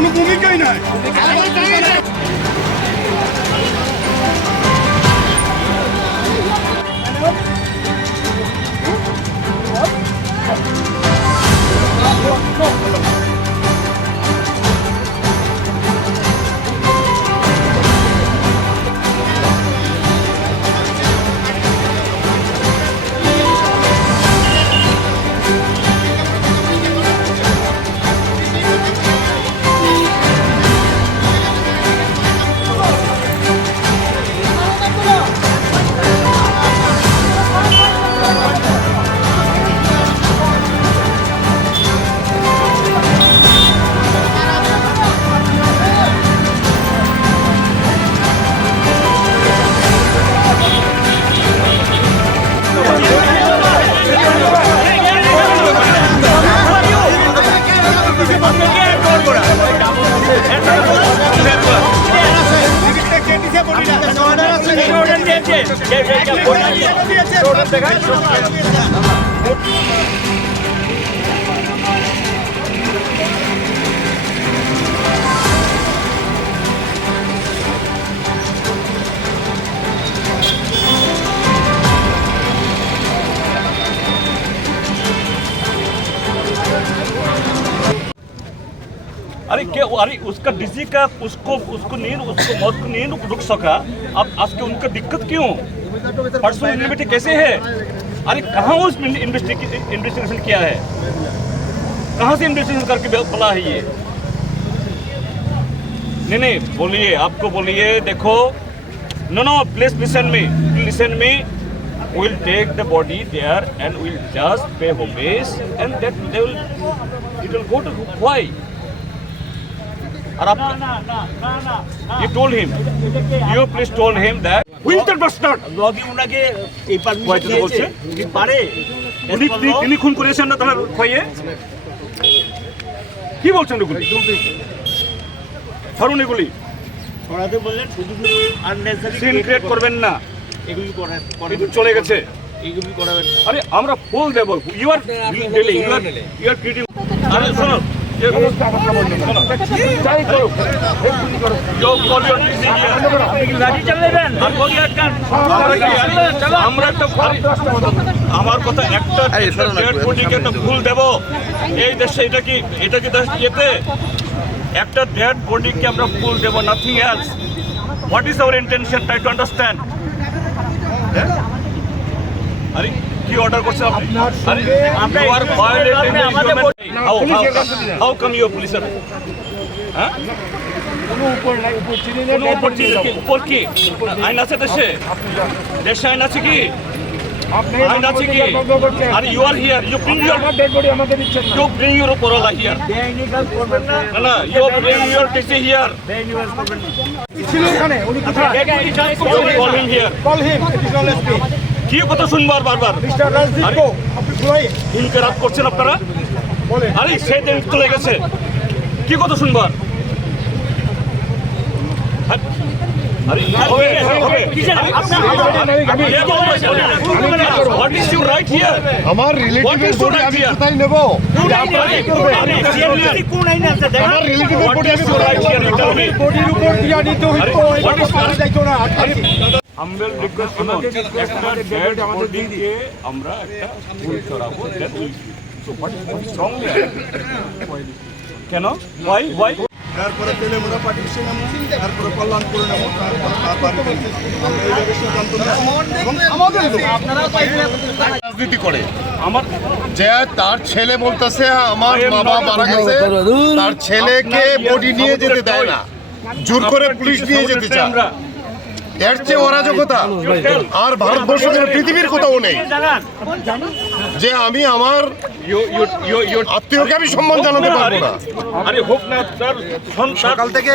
কোনো ভূমিকাই নাই। अरे क्या, अरे उसका डीसी का उसको नहीं मौत को नहीं रुक सका। अब आज के उनका दिक्कत क्यों? पर्सनल लिमिट कैसे है? अरे कहाँ उस इन्वेस्टिगेशन किया है? कहाँ से इन्वेस्टिगेशन करके बोला है ये? नहीं बोलिए, आपको बोलिए, देखो, no please listen me, we'll take the body there and we'll just pay homage and that it will go to why? You told him. You please told him that. Who is that bastard? লগে উনাকে এই permission দিয়েছে কি পারে? তিনি খুন করেছেন না তোমার খয়ে? কি বলছেন এগুলি? ছাড়ুন এগুলি। ছড়াতে বললেন শুধু আননেসেসারি সিন ক্রিয়েট করবেন না। এগুলি করেন চলে গেছে। এগুলি করাবেন। আরে আমরা ফুল দেব। You R creating. আরে শোনো, আমার কথা একটা ফুল দেব এই দেশে, এটা কি ইয়েতে একটা ডেড বডিকে আমরা ফুল দেব, nothing else. What is our intention? Try to understand. আরে কি অর্ডার করছে আপনি? আরে you are violating the human. How come you police? হ্যাঁ, উপর কি আইন আছে দেশে? দেশে আইন আছে কি? আইন আছে কি? আরে you are here, you bring your Corolla here. না, you bring your TC here. Call him here. কি কথা শুনবার বারবার? হিমকে রাত করছেন আপনারা? আরে সেই দিন চলে গেছে, কি কথা শুনবার? আমার রিলেটিভের বডি আমি কোথায় নেব? আমার রিলেটিভের বডি আমি কোথায় নেব? বডির উপর দিয়া নিতে হইতো, এটা করা যাইতো না। হাম্বল রিকোয়েস্ট, একটা ডেড বডিকে আমরা একটা ফুল চড়াবো। কেন? ওয়াই? তারপরে তেলে মোড়া পাঠিয়েছে নেবো, তারপরে কল্যাণ করে নেবো, রাজনীতি করে আমার যে তার ছেলে বলতেছে আমার বাবা মারা গেছে, তার ছেলেকে বডি নিয়ে যেতে দেয় না, জোর করে পুলিশ নিয়ে যেতে চায়। এর চেয়ে অরাজকতা আর ভারতবর্ষের পৃথিবীর কোথাও নেই যে আমি আমার আত্মীয়কে আমি সম্মান জানাতে পারবো না। আরে হোক না, সকাল থেকে